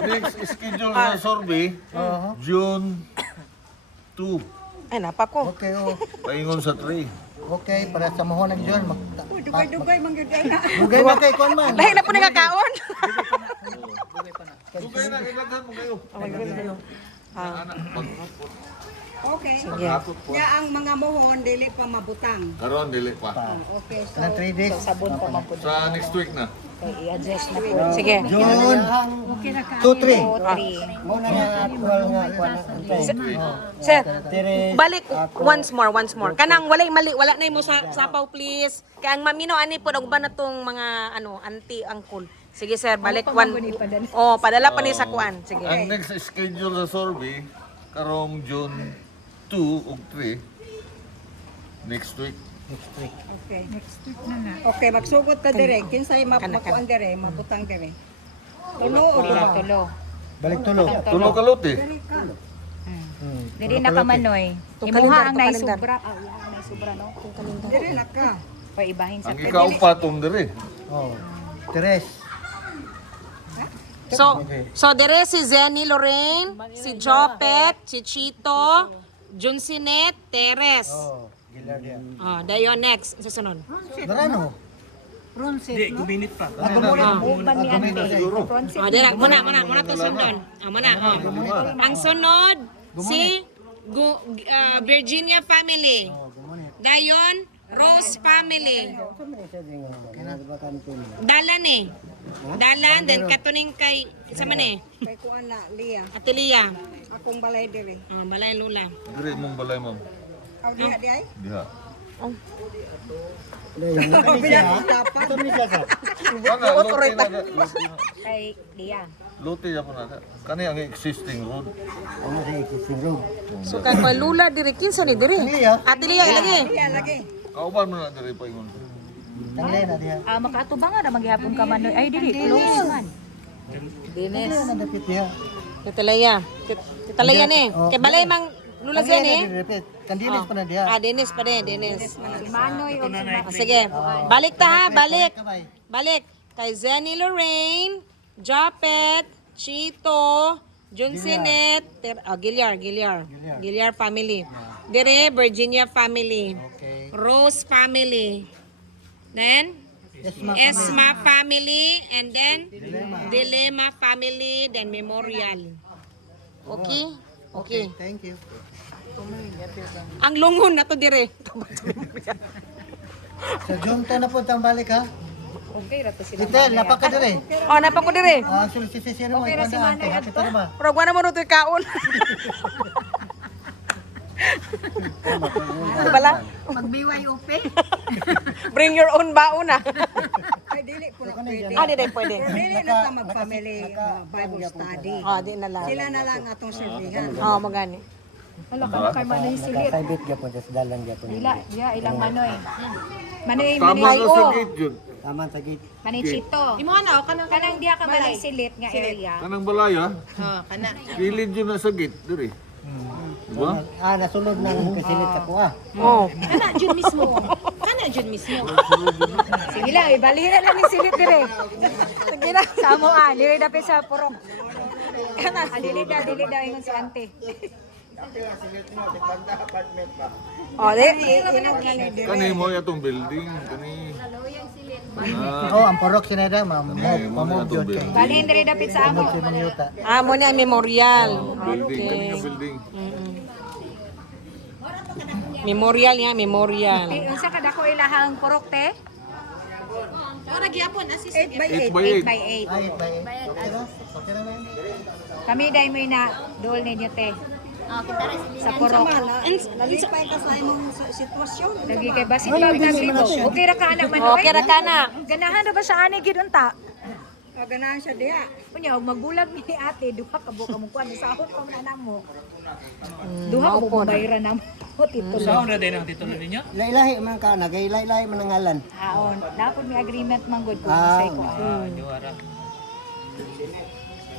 Next schedule na survey, June 2. Ay, napa ko. Okay, oh. Paingon sa 3. Okay, para sa mahon ng John. Dugay-dugay mangyud ana. Dugay na kay Kuan man. Lahi na po nagkakaon. Okay na, kailangan mo kayo. Okay. Ya ang mga mohon dili pa mabutang. Karon, dili pa. Okay. So Nang 3 days. Sabon pa man po. Sa next week na. I-adjust na po. Sige. June 2-3. 2-3. Muna na actual nga Kuan. Sir, Tire. balik once more. Kanang walay mali, wala na mo sa sapaw please. Kaya ang mamino ani po nagba na tong mga auntie, uncle. Sige sir, balik one. Oh, padala pa ni sa kuan. Sige. Ang next schedule sa survey, karong June 2 ug 3, next week. okay. Okay, magsugod ka dire. Kinsay makuan dire, mabutang dire. Tulo o Tulo. Balik tulo. Tulo kaluti. Dili na ka manoy. Imuha ang naisubra. Naisubra no. dire na ka. Pa ibahin sa Ang ikaupatong diri. Oh. Tres. So dire si Zenny Lorraine, si Jopet, si Chito, Junsinet, Teres. Oh, Gilar dia. Oh, dayon next sa sunod. Darano. Di, guminit pa. uban ni ante. Oh, dire muna to sundon. Oh, muna. Oh. Ang sunod si Virginia family. Dayon Rose family. Dalan then katuning kay isa man eh. Kay kuan na Lia. Ate Lia. Akong balay dire. Oh, balay lula. Diri mong balay ma'am. Aw diha di ay. Diha. Dapat. Kana luti na. Kay Lia. Luti ya po na. Kani ang existing road. Ano sa existing road? So kay kay lula diri kinsa ni diri? Lia. Ate Lia ilagi. Lia lagi. Kauban mo na diri paingon. Tangle na dia. Makaatubangan na maghihapon ka manoy. Ay dili close man. Dinis. Ano na dapit dia? Titalaya. Titalaya ni. Kay balay mang lula siya ni. Repeat. Kandilis pa na dia. Ah, Dennis pa rin, Dennis. Si Manoy o si Ah, sige. Balik ta ha, balik. Kabay. Balik. Kay Zenny Lorraine, Japet, Chito, Junsinet, Gilyar family. Dire, Virginia family. Okay. Rose family. Then, Esma family. And then, Dilema family. Then, Memorial. Okay? Okay. Thank you. Ang lungon na to dire. Sa June 2 na po balik ha. Okay ra to sila. Litel, napaka dire. Oh, napa ko dire. Ah, sulisisisi mo ipandaan. Happy pa ba? Pero wala mo ito kaon. Ano bala? Mag-BYOP. Bring your own baon na. Ay dili ko na pwede. Ah, di na pwede. Dili na ta mag-family Bible study. Ah, di na lang. Sila na lang atong servihan. Ah, magani. Wala ka na kay Manoy silit. Kaibit gyapon sa dalan gyapon. Dila, ilang Manoy. Manoy, Tama Manoy. na sa gate yun. Taman sa gate. Manoy Chito. Imo na Kanang diya ka balay silit nga area. Kanang balaya. Oh, kana. Kilid yun na sa gate diri. Diba? Ah, nasunod ng kasilit ako ah. Oh. Kana jud mismo. Sige lang, ibalihin na lang yung silit dire. Sige na. Sa mo dili dapat sa purok. Kana, dili daw ingon si ante. Oh, di. Kani mo itong building. Kani. Oh, ang porok sinada ma'am. Mo na itong kay. building. Balhin dire dapat sa amo. Si Mangyuta. Ah, mo na memorial. Building. Kani nga building. Memorial niya, memorial. Unsa ka dako ilahang purok te? 8 by 8 8. by 8. 8 by 8. Ay, by 8. Okay na? Okay na yun? Kami dai mo na dool ninyo te. Sa purok. Nalipay ka sa imong sitwasyon. Lagi kay basit pa naglibo. Okay ra ka anak man. Okay ra ka na. Ganahan ra ba sa ani gid unta? O ganahan siya diha. Unya og magbulag ni ate duha ka buka mo kuan sa ahon pa man mo. Duha ka mo bayaran namo titulo. Saan na din ang titulo ninyo? Ilahi man ka na, kay ilahi man ang ngalan. Aon, dapat may agreement man gud kung say ko.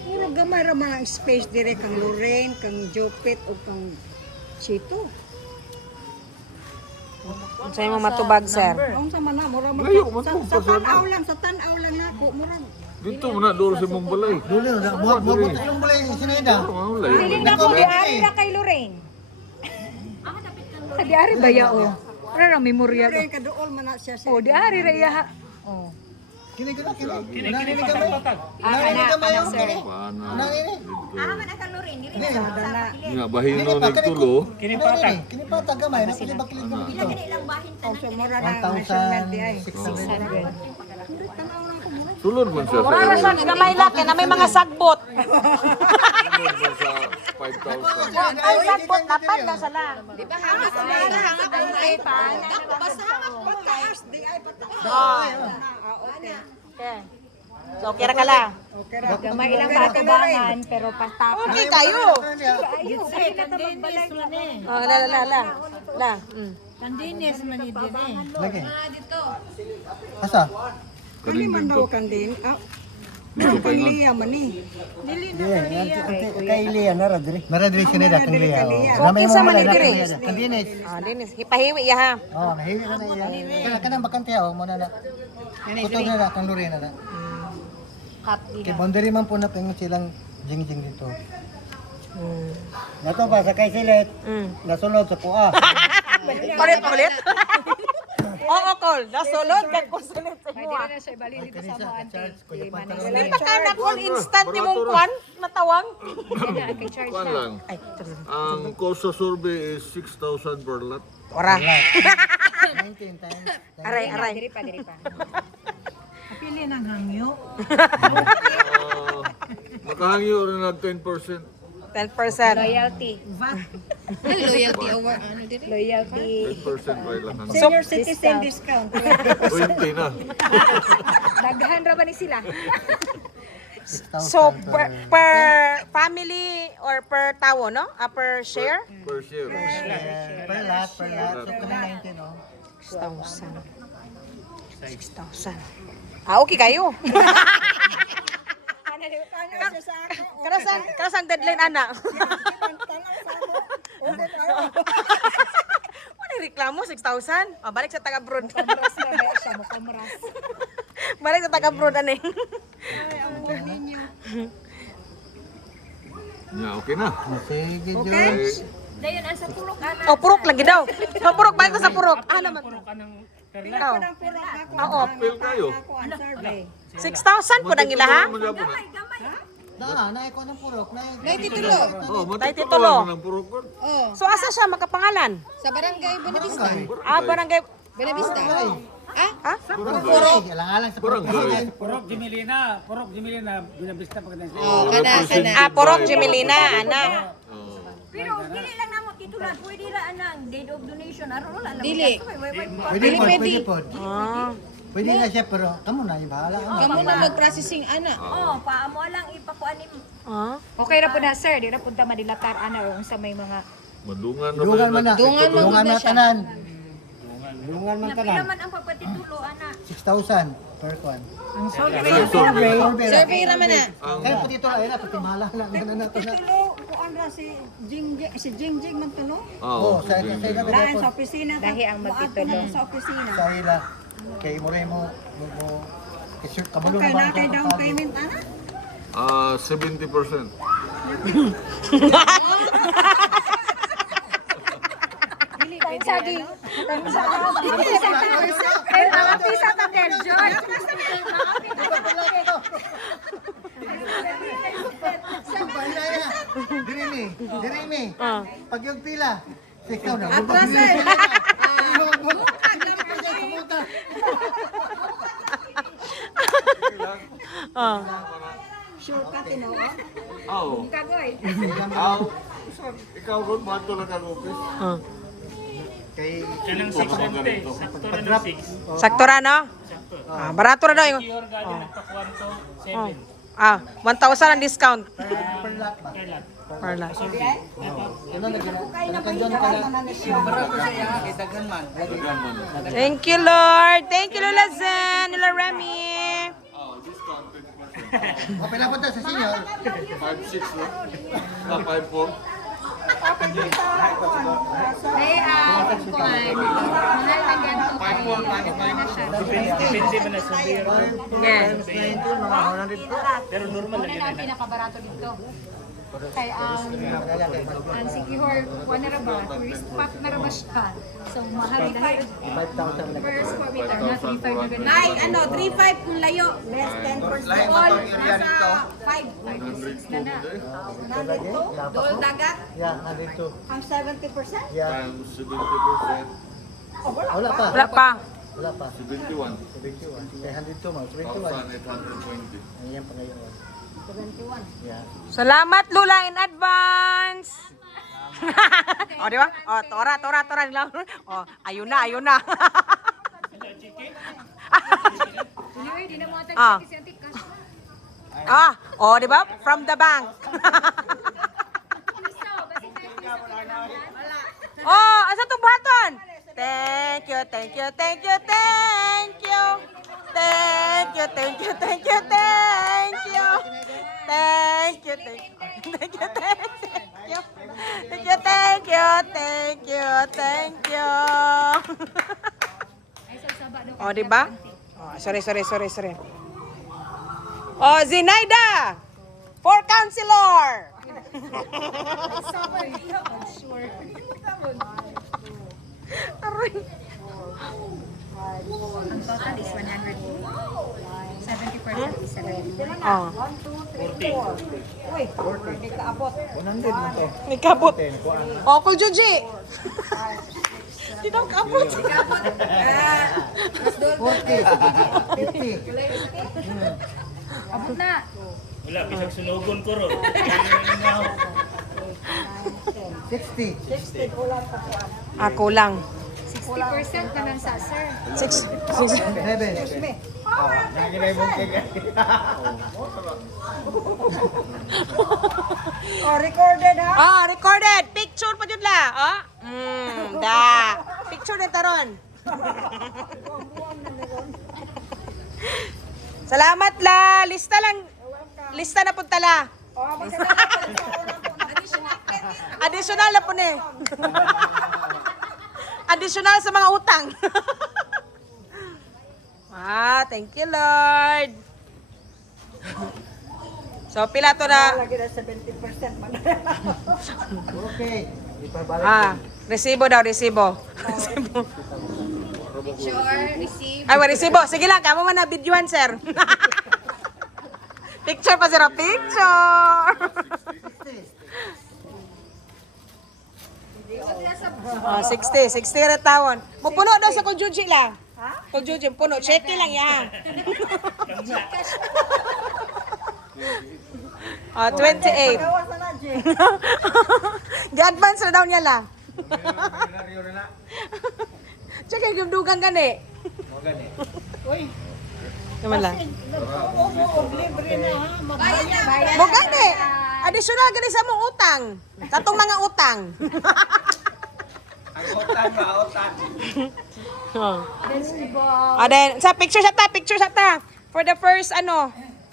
Puro gamay ra man ang space dire kang Lorraine, kang Jopet o kang Chito. Sa mo matubag, sir. Unsa man na mura man Layo man sa po, tanaw lang, sa tanaw lang nako mura. Dito mo na, doon sa mong balay. Dulo, buhat yung balay ni Sineda. Dili na ko di ari ra kay Lorraine. Di ari ba ya o? Ra ra memorya ko. Lorraine kaduol man na siya Oh, di ari ra ya. Oh. Kini ka kini. Kini patag-patag. Ana sir. Nga, bahin no nagtulo. Kini patag. Kini pa tagamay na kini bakilid mo dito. o so mura na ang measurement di ay. 1,600. Sulod man siya Mura ra sa gamay laki na may mga sagbot. Sulod man sa 5,000. Ay, sagbot napad na sala. Di ba hangat sa hangat ang ay pa. Basta hangat pagkaas di ay pataas. Okay. Okay. So, okay ra ka la. Okay ra. Gamay ilang patubangan pero patap. Okay kayo. Ayun, sa kita magbalay. Oh, la. La. Lagi. Asa? Kani man daw kan din. Dito pa yun. Liya man ni. Kay Lia na ra diri. Nara diri Sineda kang Lia. Okay sa man diri. Kandinis. Ah, dinis. Hipahiwi ya ha. Oh, nahiwi na iya. Kana kanang bakante oh mo na na. Putog na kang Lorena na. Kay boundary man po na pengon silang jing-jing dito. Nato ba sa kay Silet? Nasulod sa kuha. Ulit. Oo, call. Nasulod ka ko sulit sa Pwede inyo. na siya ibalik dito sa mo ante. Dili pa ka na call instant ni mong kwan natawang. Kay charge Kuan lang. Ang cost sa survey is 6,000 per lot. Ora. 19 times. Aray. Diri pa. Pili ng hangyo. Makahangyo rin ng 10%. 10%. Loyalty. Loyalty. 10% by lang. Senior citizen discount. 20 na. Daghan ra ba ni sila? So, per family or per tawo, no? Per share? Per share. Per lot. So kana 19 oh. 6,000. Ah, okay kayo. Karasang deadline, ana. Wala reklamo, 6,000. Oh, balik sa taga-broad. Kamras na ba siya mo kamras. Balik sa taga-broad, ano eh. Yeah, okay na. Sige, George. Dayon ang sa pulok ana. Oh, purok lagi daw. Oh, purok, balik ko sa purok. Ah, naman. Ikaw. Oo. Appeal kayo. 6,000 po nang ila, ha? Na ko ng purok. Oh, Tay titulo. ng purok ko. So, asa siya makapangalan? Sa barangay Bonavista. Ah, barangay. Bonavista. Purok. Alang-alang sa purok. Barangay. Purok Jimilina, binabista pagkatapos. Ah, purok Jimelina, ana. Pero dili lang namo titulan, pwede ra anang date of donation aron wala lang. Dili. Pwede po. Ah. Pwede na siya pero kamo na ibahala. Kamo na mag-processing ana. Oh, paamo lang ipakuan ni Ah. Okay ra po na sir, di ra punta madilatar ana o sa may mga Madungan na Dungan man na. Dungan na tanan. Lungan man ka pila na. man ang pagpatitulo ana. 6,000 per kwan. Survey ra man na. Kaya po dito ay na patimala na nato na. Tulo kuan ra si Jingjing man tulo. Oh, sa gabi Dahil dapat sa opisina Dahi ang magtitulo. sa opisina. sa ila kay mo kasi kabalo Okay na na kay down payment ana. 70%. Sagi. Ang pisa ta del George. Dirimi. Pag yung pila Ikaw na. Atrasan. Oh. Shortcut, you know. Aw. Kagoy. Aw. Ikaw ron mo ato lang ang office. Oh. Kay Kanang 6 sakto na ng 6. Sakto ra no? Ah, barato ra daw yung. Pure gani nagpakwanto 7. Ah, 1,000 ang discount. per lot ba? Per lot. Dagan man. Thank you, Lord. Thank you, Lola Zen, Lola Remy. Aw, discount 20%. O, pila punta sa senior. 5.6 no? Na 5.4. Depende man na sa beer. Yes. Pero normal lang Ano ang yun. pinakabarato dito? Kay ang Sikihor, kuha na ra ba? Tourist spot na ra ba siya? So, mahal dahil 5,000 lang. per square meter na 3.5 na ganun. Ay, ano, 3.5 kung layo. Less 10%. All, nasa 5. 5 to 6 na na. Nandito, Dol dagat. Yeah, nandito. ang 70%. Yeah. Times 70%. Wala pa. Wala pa. Wala pa. 71. 71. Kaya 102 mo. 71. 1,820. Ayan pa ngayon. 71. Yeah. Salamat, Lula, in advance. O, di ba? O, tora lang. O, ayun na. Anyway, di na mo atag Ah. si Auntie Cash. Ah, o, di ba? From the bank. Oh, asa tong buhaton? Thank you. Thank you. Oh, di ba? Oh, sorry. Oh, Zinaida! For counselor! Aray. Ang total is 100. 70% is 7. Oh, 4. Uy, hindi ka abot. 100 mo to. may kabot. 10. Kuhaan. Oh, Kul Juji! Di daw kabot. 40. 50. Abot na. Wala, bisag sunugon ko ron. 60. 60 ulan pa po. Ako lang. 60% na lang sa sir. 6. 7. Oh, recorded ha? Oh, recorded. Picture pa jud la. Oh. Da. Picture na taron. Salamat la. Lista na punta la. Oh, magkakaroon sa una po. Additional na po ni. Additional sa mga utang. Thank you, Lord. So, pila to na. Lagi na 70% man. Okay. Ipabalik. Resibo daw, resibo. Picture, receive. Ay, resibo. Sige lang, kamo man na videoan, sir. Picture pa, sir. Picture. Oh, 60 rin tawon. Mupuno daw sa Kujuji lang. Kujuji, puno. Cheque lang yan. Oh, 28. Gawas na na, Jay. Gi-advance na daw niya lang. Check yung dugang gani. Uy, Naman lang. libre na ha. Magbayad. Mo gani. Additional gani sa mong utang. Katong mga utang. Oh. Then, sa picture sa ta. For the first,